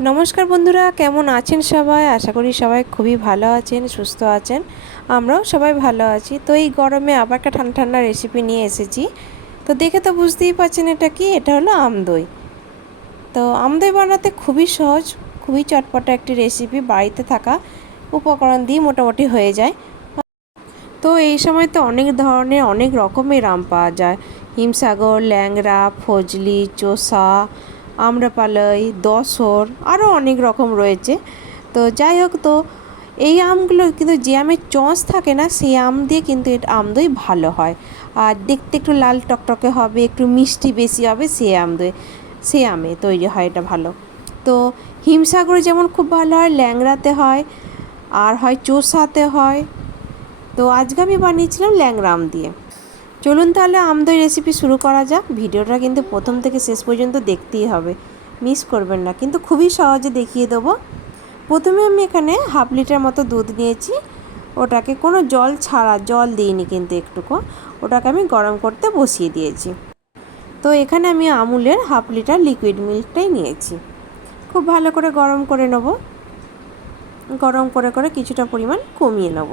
নমস্কার বন্ধুরা, কেমন আছেন সবাই? আশা করি সবাই খুবই ভালো আছেন, সুস্থ আছেন। আমরাও সবাই ভালো আছি। তো এই গরমে আবার একটা ঠান্ডা ঠান্ডা রেসিপি নিয়ে এসেছি। তো দেখে তো বুঝতেই পারছেন এটা কি। এটা হলো আমদই। তো আমদই বানাতে খুবই সহজ, খুবই চটপটা একটি রেসিপি। বাড়িতে থাকা উপকরণ দিয়ে মোটামুটি হয়ে যায়। তো এই সময় তো অনেক ধরনের অনেক রকমের আম পাওয়া যায়। হিমসাগর, ল্যাংড়া, ফজলি, চোষা, আম্রপালি, দশর, আরও অনেক রকম রয়েছে। তো যাই হোক, তো এই আমগুলো কিন্তু যে আমের চঞ্চ থাকে না, সেই আম দিয়ে কিন্তু এটা আমদই ভালো হয়। আর দেখতে একটু লাল টকটকে হবে, একটু মিষ্টি বেশি হবে, সে আমে তৈরি হয় এটা ভালো। তো হিমসাগরে যেমন খুব ভালো হয়, ল্যাংড়াতে হয়, আর হয় চোষাতে হয়। তো আজকে আমি বানিয়েছিলাম ল্যাংড়া আম দিয়ে। চলুন তাহলে আমদই রেসিপি শুরু করা যাক। ভিডিওটা কিন্তু প্রথম থেকে শেষ পর্যন্ত দেখতেই হবে, মিস করবেন না, কিন্তু খুবই সহজে দেখিয়ে দেবো। প্রথমে আমি এখানে হাফ লিটার মতো দুধ নিয়েছি। ওটাকে কোনো জল ছাড়া, জল দিইনি কিন্তু একটুকু, ওটাকে আমি গরম করতে বসিয়ে দিয়েছি। তো এখানে আমি আমুলের হাফ লিটার লিকুইড মিল্কটাই নিয়েছি। খুব ভালো করে গরম করে নেব। গরম করে করে কিছুটা পরিমাণ কমিয়ে নেব।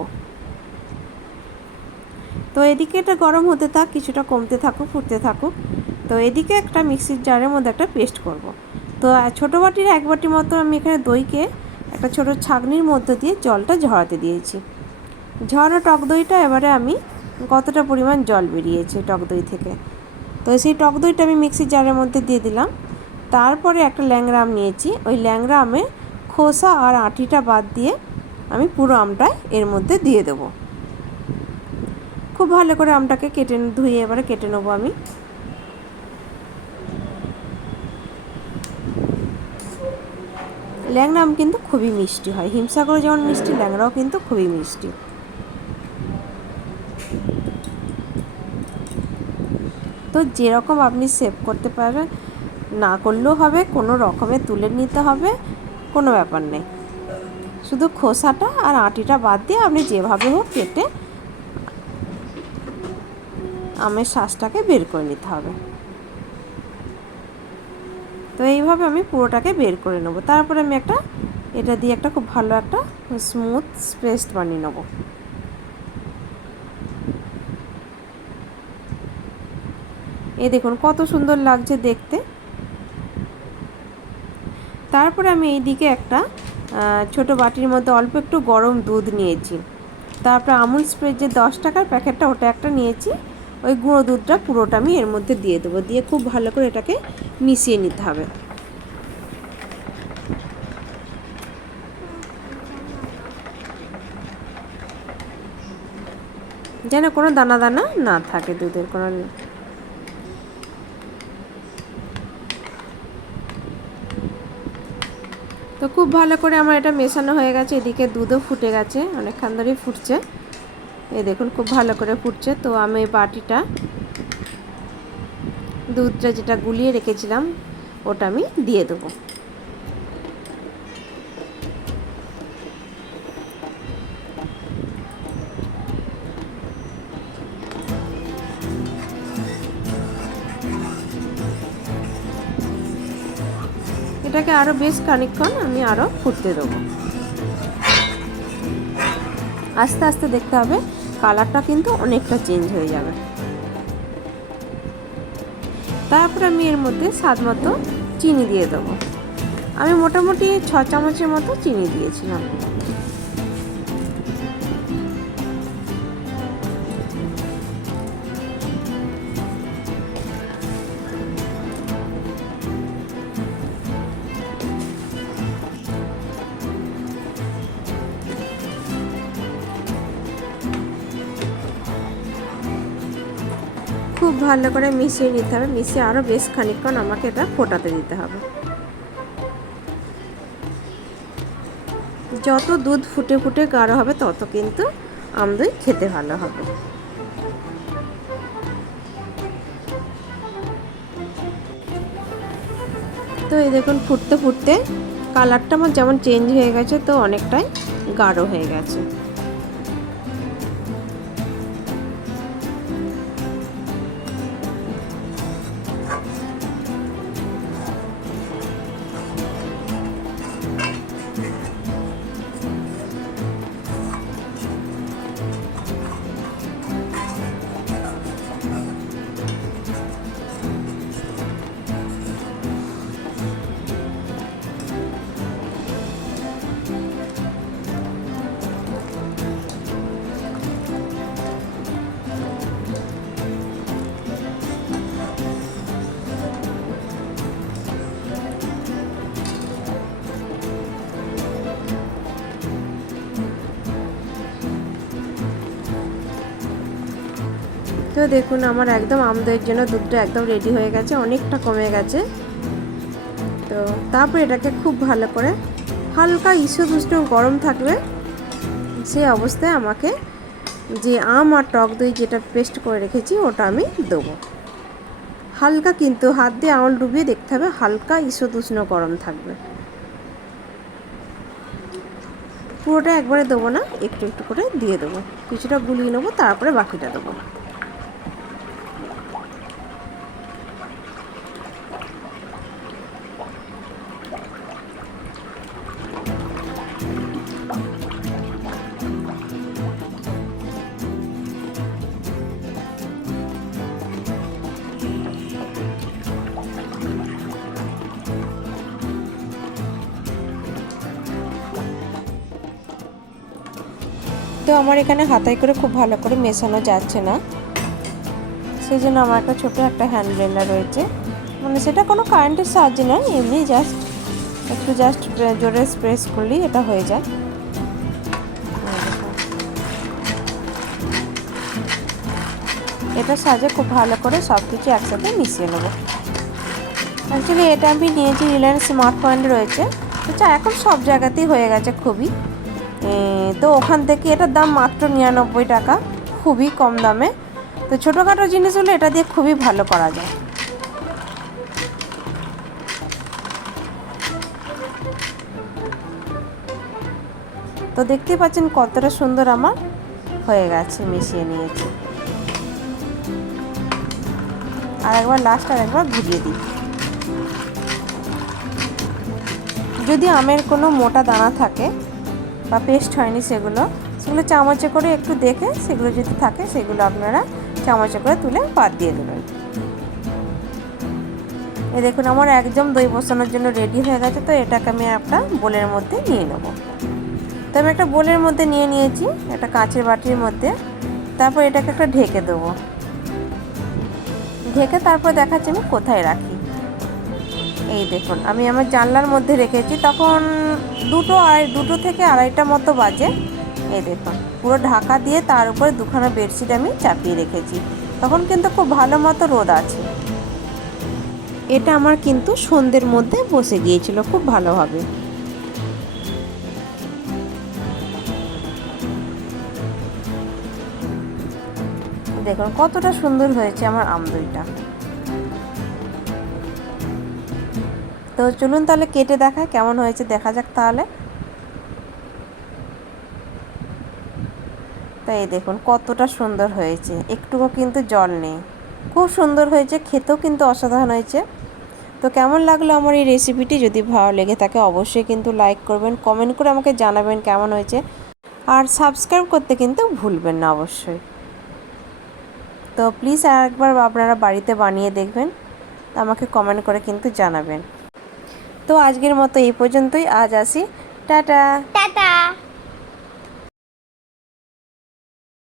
তো এদিকে এটা গরম হতে থাক, কিছুটা কমতে থাকুক, ফুটতে থাকুক। তো এদিকে একটা মিক্সির জারের মধ্যে একটা পেস্ট করব। তো ছোটো বাটির এক বাটি মতো আমি এখানে দইকে একটা ছোটো ছাঁকনির মধ্যে দিয়ে জলটা ঝরাতে দিয়েছি। ঝরানো টক দইটা এবারে আমি কতটা পরিমাণ জল বেরিয়েছে টক দই থেকে, তো সেই টক দইটা আমি মিক্সির জারের মধ্যে দিয়ে দিলাম। তারপরে একটা ল্যাংড়া আম নিয়েছি। ওই ল্যাংড়া আমের খোসা আর আঁটিটা বাদ দিয়ে আমি পুরো আমটা এর মধ্যে দিয়ে দেবো। খুব ভালো করে আমটাকে ধুয়ে এবারে কেটে নেবো আমি। ল্যাংড়া আম কিন্তু খুবই মিষ্টি হয়, হিমসাগর যেমন মিষ্টি, ল্যাংড়াও কিন্তু খুবই মিষ্টি। তো যেরকম আপনি সেভ করতে পারবেন, না করলেও হবে, কোনো রকমে তুলে নিতে হবে, কোনো ব্যাপার নেই। শুধু খোসাটা আর আঁটিটা বাদ দিয়ে আপনি যেভাবে হোক কেটে আমের শাঁসটাকে বের করে নিতে হবে। তো এইভাবে আমি পুরোটাকে বের করে নেব। তারপরে আমি এটা দিয়ে একটা খুব ভালো একটা স্মুথ পেস্ট বানিয়ে নেব। এই দেখুন কত সুন্দর লাগছে দেখতে। তারপরে আমি এইদিকে একটা ছোটো বাটির মধ্যে অল্প একটু গরম দুধ নিয়েছি। তারপরে আমুল স্প্রে যে 10 টাকার প্যাকেটটা, ওটা একটা নিয়েছি। ওই গুঁড়ো দুধটা পুরোটা আমি এর মধ্যে দিয়ে দেবো। দিয়ে খুব ভালো করে এটাকে মিশিয়ে নিতে হবে, যেন কোনো দানা দানা না থাকে দুধের কোনো। তো খুব ভালো করে আমার এটা মেশানো হয়ে গেছে। এদিকে দুধও ফুটে গেছে, অনেকক্ষণ ধরেই ফুটছে। এই দেখুন খুব ভালো করে ফুটছে। তো আমি এই বাটিটা দুধটা যেটা গুলিয়ে রেখেছিলাম ওটা আমি দিয়ে দেবো। এটাকে আরও বেশ খানিকক্ষণ আমি আরও ফুটতে দেবো। আস্তে আস্তে দেখতে হবে, কালারটা কিন্তু অনেকটা চেঞ্জ হয়ে যাবে। তারপর আমি এর মধ্যে স্বাদ মতো চিনি দিয়ে দেবো। আমি মোটামুটি 6 চামচের মতো চিনি দিয়েছিলাম। খুব ভালো করে মিশিয়ে নিতে হবে। মিশিয়ে আরও বেশ খানিকক্ষণ আমাকে এটা ফোটাতে দিতে হবে। যত দুধ ফুটে ফুটে গাঢ় হবে তত কিন্তু আমদই খেতে ভালো হবে। তো এই দেখুন ফুটতে ফুটতে কালারটা আমার যেমন চেঞ্জ হয়ে গেছে, তো অনেকটাই গাঢ় হয়ে গেছে। তো দেখুন আমার একদম আম দইয়ের জন্য দুধটা একদম রেডি হয়ে গেছে, অনেকটা কমে গেছে। তো তারপর এটাকে খুব ভালো করে হালকা ঈষৎ উষ্ণ গরম থাকবে সেই অবস্থায় আমাকে যে আম আর টক দই যেটা পেস্ট করে রেখেছি ওটা আমি দেবো। হালকা কিন্তু হাত দিয়ে আঙুল ডুবিয়ে দেখতে হবে, হালকা ঈষৎ উষ্ণ গরম থাকবে। পুরোটা একবারে দেবো না, একটু একটু করে দিয়ে দেবো, কিছুটা গুলিয়ে নেবো, তারপরে বাকিটা দেবো। তো আমার এখানে হাতায় করে খুব ভালো করে মেশানো যাচ্ছে না, সেই জন্য আমার একটা ছোটো একটা হ্যান্ড ব্লেন্ডার রয়েছে, মানে সেটা কোনো কারেন্টের সাহায্যে নয়, এমনি একটু জোরে প্রেস করলেই এটা হয়ে যায়। এটার সাহায্যে খুব ভালো করে সব কিছু একসাথে মিশিয়ে নেবো। অ্যাকচুয়ালি এটা আমি নিয়েছি রিলায়েন্স স্মার্ট পয়েন্ট রয়েছে, এটা এখন সব জায়গাতেই হয়ে গেছে খুবই। তো ওখান থেকে এটার দাম মাত্র 99 টাকা, খুবই কম দামে। তো ছোটোখাটো জিনিসগুলো এটা দিয়ে খুবই ভালো করা যায়। তো দেখতেই পাচ্ছেন কতটা সুন্দর আমার হয়ে গেছে, মিশিয়ে নিয়েছি। আর একবার ঘুরিয়ে দিই। যদি আমের কোনো মোটা দানা থাকে বা পেস্ট হয়নি সেগুলো চামচে করে একটু দেখে, সেগুলো যদি থাকে সেগুলো আপনারা চামচে করে তুলে বাদ দিয়ে দেবেন। এই দেখুন আমার একদম দই বসানোর জন্য রেডি হয়ে গেছে। তো এটাকে আমি একটা বোলের মধ্যে নিয়ে নেব। তো আমি একটা বোলের মধ্যে নিয়ে নিয়েছি, একটা কাঁচের বাটির মধ্যে। তারপর এটাকে একটা ঢেকে দেবো, ঢেকে তারপর দেখাচ্ছি আমি কোথায় রাখি। এই দেখুন আমি আমার জানলার মধ্যে রেখেছি, তখন দুটো থেকে আড়াইটা মতো বাজে। এই দেখুন পুরো ঢাকা দিয়ে তার উপরে দুখানা বেডশিট আমি চাপিয়ে রেখেছি, তখন কিন্তু খুব ভালো মতো রোদ আছে। এটা আমার কিন্তু সন্ধ্যের মধ্যে বসে গিয়েছিল খুব ভালোভাবে। দেখুন কতটা সুন্দর হয়েছে আমার আম দইটা। তো চলুন তাহলে কেটে দেখায় কেমন হয়েছে, দেখা যাক তাহলে। তো এই দেখুন কতটা সুন্দর হয়েছে, একটুও কিন্তু জল নেই, খুব সুন্দর হয়েছে, খেতেও কিন্তু অসাধারণ হয়েছে। তো কেমন লাগলো আমার এই রেসিপিটি? যদি ভালো লেগে থাকে অবশ্যই কিন্তু লাইক করবেন, কমেন্ট করে আমাকে জানাবেন কেমন হয়েছে, আর সাবস্ক্রাইব করতে কিন্তু ভুলবেন না অবশ্যই। তো প্লিজ আরেকবার আপনারা বাড়িতে বানিয়ে দেখবেন, আমাকে কমেন্ট করে কিন্তু জানাবেন। তো আজকের মতো এই পর্যন্তই, আজ আসি, টাটা।